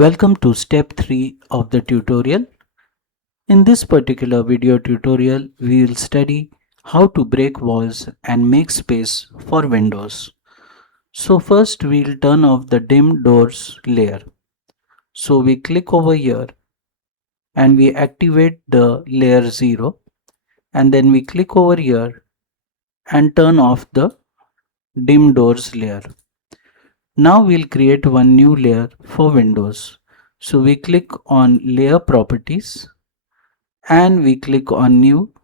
Welcome to step 3 of the tutorial. In this particular video tutorial, we will study how to break walls and make space for windows. So first we will turn off the dim doors layer. So we click over here and we activate the layer 0, and then we click over here and turn off the dim doors layer. Now we'll create one new layer for windows. So we click on layer properties and we click on new,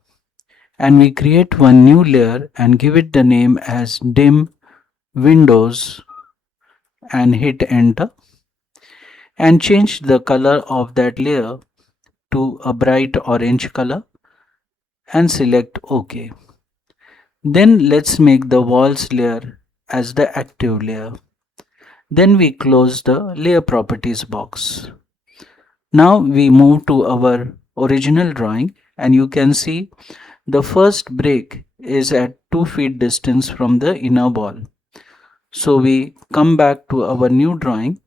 and we create one new layer and give it the name as dim windows and hit enter, and change the color of that layer to a bright orange color and select OK. Then let's make the walls layer as the active layer. Then we close the layer properties box. Now we move to our original drawing, and you can see the first break is at 2 feet distance from the inner wall. So we come back to our new drawing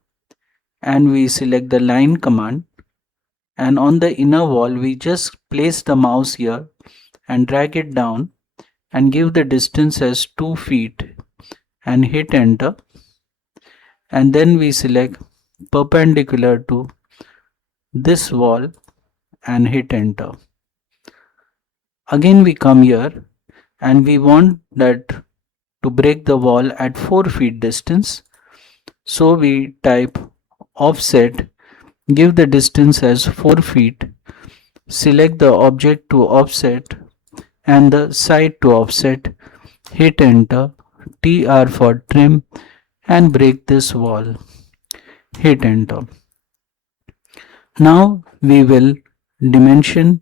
and we select the line command, and on the inner wall we just place the mouse here and drag it down and give the distance as 2 feet and hit enter, and then we select perpendicular to this wall and hit enter. Again we come here and we want that to break the wall at 4 feet distance. So we type offset, give the distance as 4 feet, select the object to offset and the side to offset, hit enter, TR for trim, and break this wall, hit enter. Now we will dimension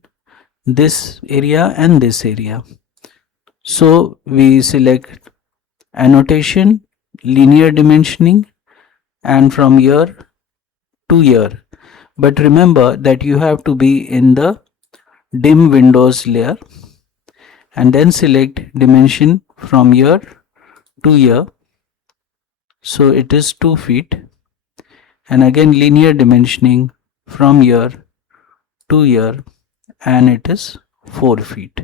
this area and this area. So we select annotation, linear dimensioning, and from here to here. But remember that you have to be in the dim windows layer, and then select dimension from here to here. So it is 2 feet, and again linear dimensioning from here to here, and it is 4 feet.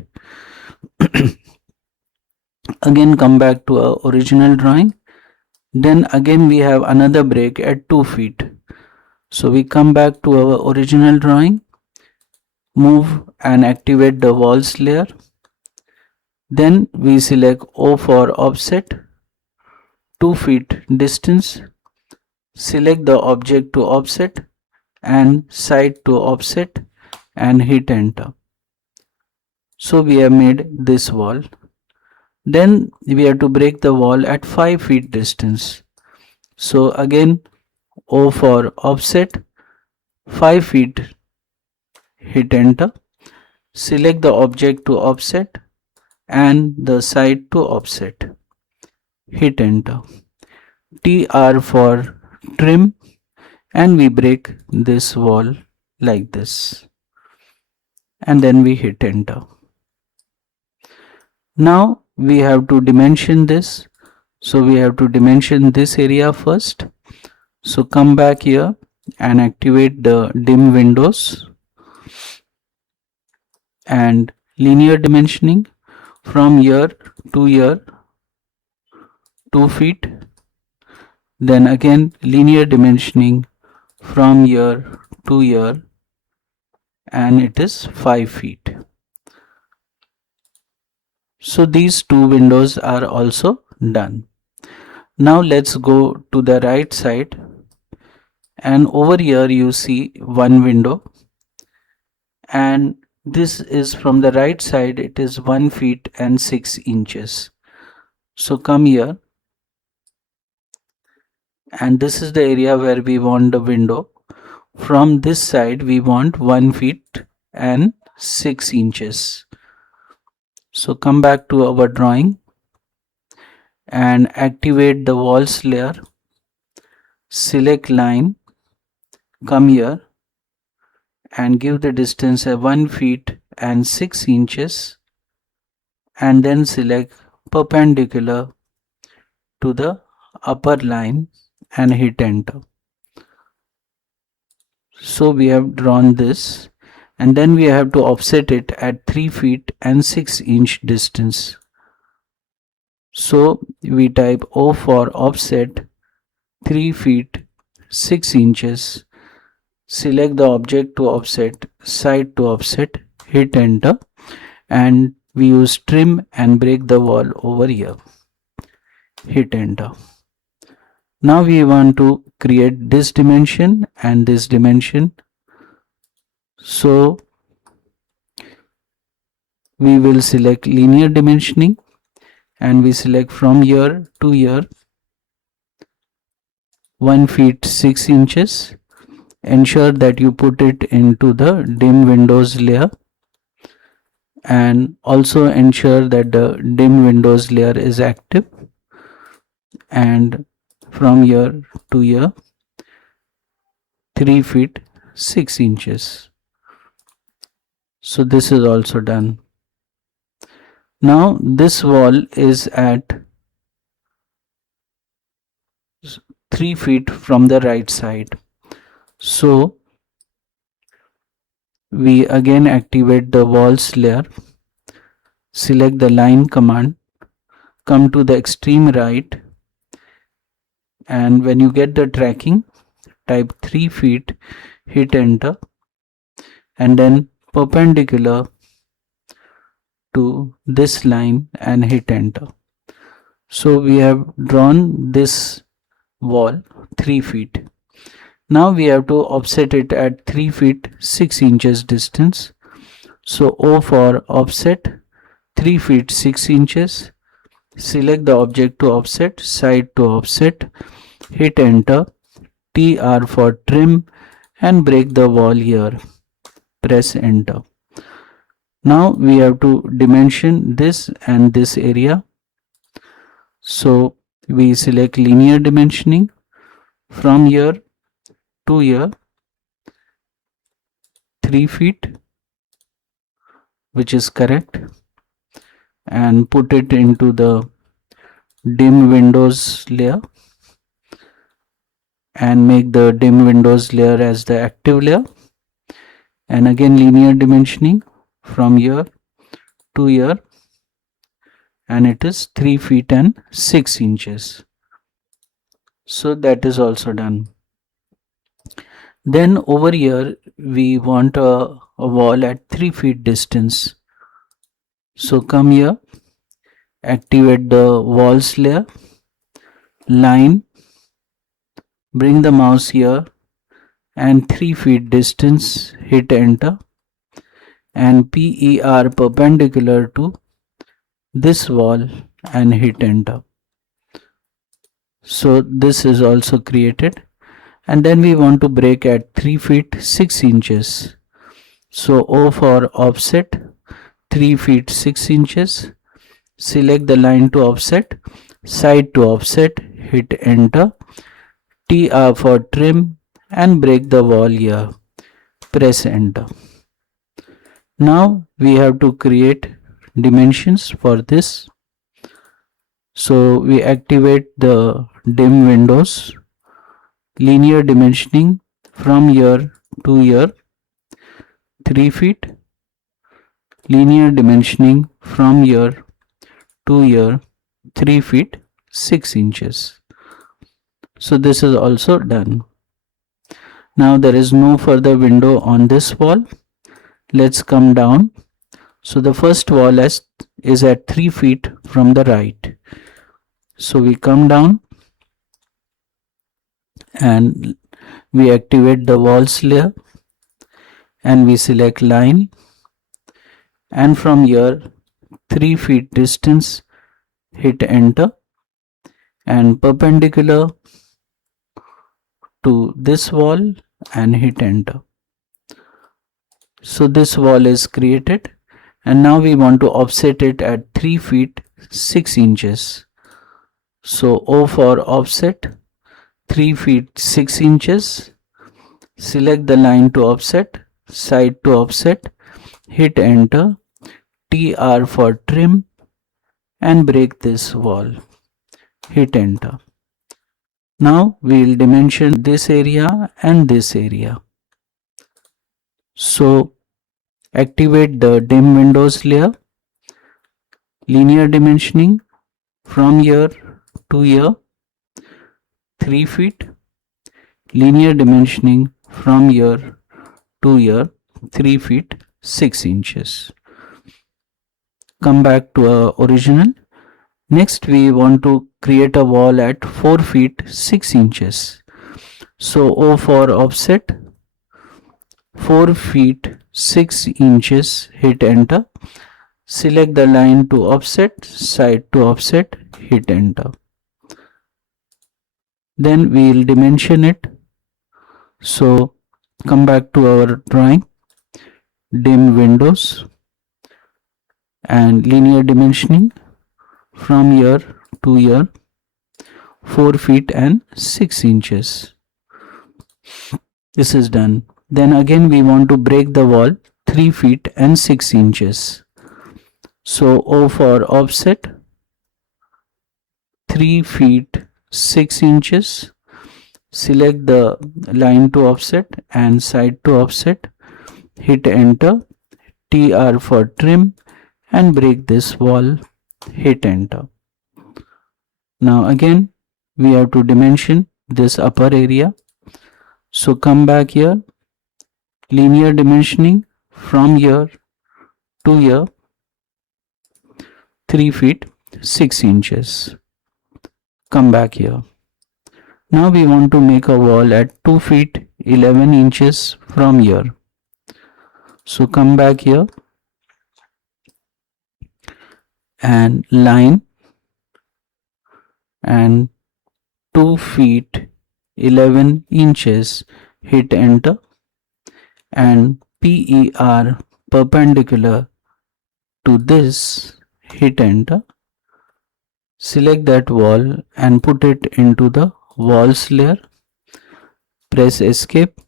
Again come back to our original drawing. Then again we have another break at 2 feet. So we come back to our original drawing, move and activate the walls layer. Then we select O for offset, 2 feet distance, select the object to offset and side to offset and hit enter. So we have made this wall. Then we have to break the wall at 5 feet distance. So again O for offset, 5 feet, hit enter, select the object to offset and the side to offset, hit enter, TR for trim, and we break this wall like this, and then we hit enter. Now we have to dimension this. So we have to dimension this area first. So come back here and activate the dim windows and linear dimensioning from here to here, 2 feet. Then again linear dimensioning from here to here, and it is 5 feet. So these 2 windows are also done. Now let's go to the right side, and over here you see one window, and this is from the right side, it is 1 feet and 6 inches. So come here, and this is the area where we want the window. From this side we want 1 feet and 6 inches. So come back to our drawing and activate the walls layer, select line, come here and give the distance at 1 feet and 6 inches, and then select perpendicular to the upper line and hit enter. So we have drawn this, and then we have to offset it at 3 feet and 6 inch distance. So we type O for offset 3 feet 6 inches. Select the object to offset, side to offset, hit enter, and we use trim and break the wall over here. Hit enter. Now we want to create this dimension and this dimension. So we will select linear dimensioning and we select from here to here 1 feet 6 inches. Ensure that you put it into the dim windows layer, and also ensure that the dim windows layer is active, and from here to here 3 feet 6 inches. So this is also done. Now this wall is at 3 feet from the right side. So we again activate the walls layer, select the line command, come to the extreme right, and when you get the tracking, type 3 feet, hit enter, and then perpendicular to this line and hit enter. So we have drawn this wall 3 feet. Now we have to offset it at 3 feet 6 inches distance. So O for offset 3 feet 6 inches. Select the object to offset, side to offset, hit enter, TR for trim, and break the wall here. Press enter. Now we have to dimension this and this area. So we select linear dimensioning from here to here 3 feet, which is correct, and put it into the dim windows layer and make the dim windows layer as the active layer, and again linear dimensioning from here to here, and it is 3 feet and 6 inches. So that is also done. Then over here we want a wall at 3 feet distance. So come here, activate the walls layer, line, bring the mouse here, and 3 feet distance, hit enter, and PER perpendicular to this wall and hit enter. So this is also created, and then we want to break at 3 feet 6 inches. So O for offset 3 feet 6 inches. Select the line to offset, side to offset, hit enter, TR for trim, and break the wall here. Press enter. Now we have to create dimensions for this. So we activate the dim windows, linear dimensioning from here to here 3 feet, linear dimensioning from here to here 3 feet 6 inches. So this is also done. Now there is no further window on this wall. Let's come down. So the first wall is at 3 feet from the right. So we come down and we activate the walls layer and we select line, and from here 3 feet distance, hit enter, and perpendicular to this wall and hit enter. So this wall is created, and now we want to offset it at 3 feet 6 inches. So O for offset 3 feet 6 inches. Select the line to offset, side to offset, hit enter, TR for trim, and break this wall. Hit enter. Now we will dimension this area and this area. So activate the dim windows layer, linear dimensioning from here to here 3 feet, linear dimensioning from here to here 3 feet 6 inches. Come back to our original. Next we want to create a wall at 4 feet 6 inches. So O for offset 4 feet 6 inches, hit enter. Select the line to offset, side to offset, hit enter. Then we will dimension it. So come back to our drawing, dim windows and linear dimensioning from here to here 4 feet and 6 inches. This is done. Then again we want to break the wall 3 feet and 6 inches. So O for offset 3 feet 6 inches. Select the line to offset and side to offset. Hit enter. TR for trim and break this wall. Hit enter. Now again we have to dimension this upper area. So come back here. Linear dimensioning from here to here 3 feet 6 inches. Come back here. Now we want to make a wall at 2 feet 11 inches from here. So come back here and line and 2 feet 11 inches, hit enter, and PER perpendicular to this, hit enter. Select that wall and put it into the walls layer. Press escape.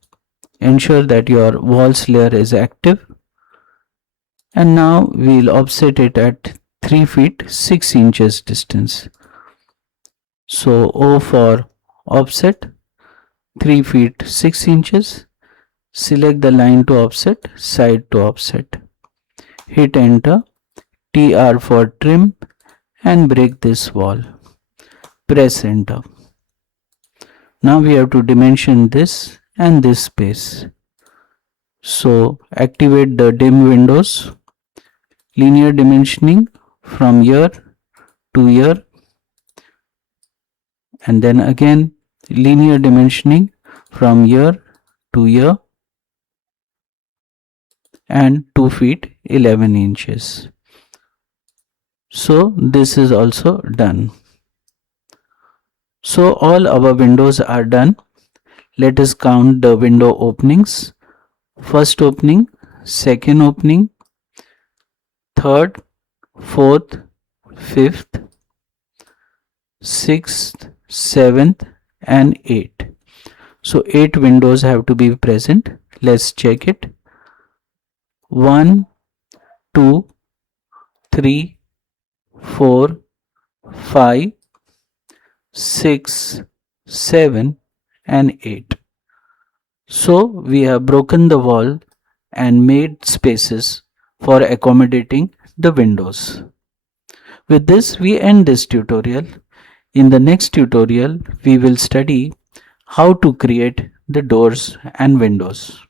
Ensure that your walls layer is active. And now we will offset it at 3 feet 6 inches distance. So O for offset 3 feet 6 inches. Select the line to offset, side to offset. Hit enter. TR for trim and break this wall. Press enter. Now we have to dimension this and this space. So activate the dim windows, linear dimensioning from here to here, and then again linear dimensioning from here to here and 2 feet 11 inches. So this is also done. So all our windows are done. Let us count the window openings. First opening, second opening, third, fourth, fifth, sixth, seventh and eighth. So 8 windows have to be present. Let's check it. 1, 2, 3, 4, 5, 6, 7 and 8. So we have broken the wall and made spaces for accommodating the windows. With this we end this tutorial. In the next tutorial we will study how to create the doors and windows.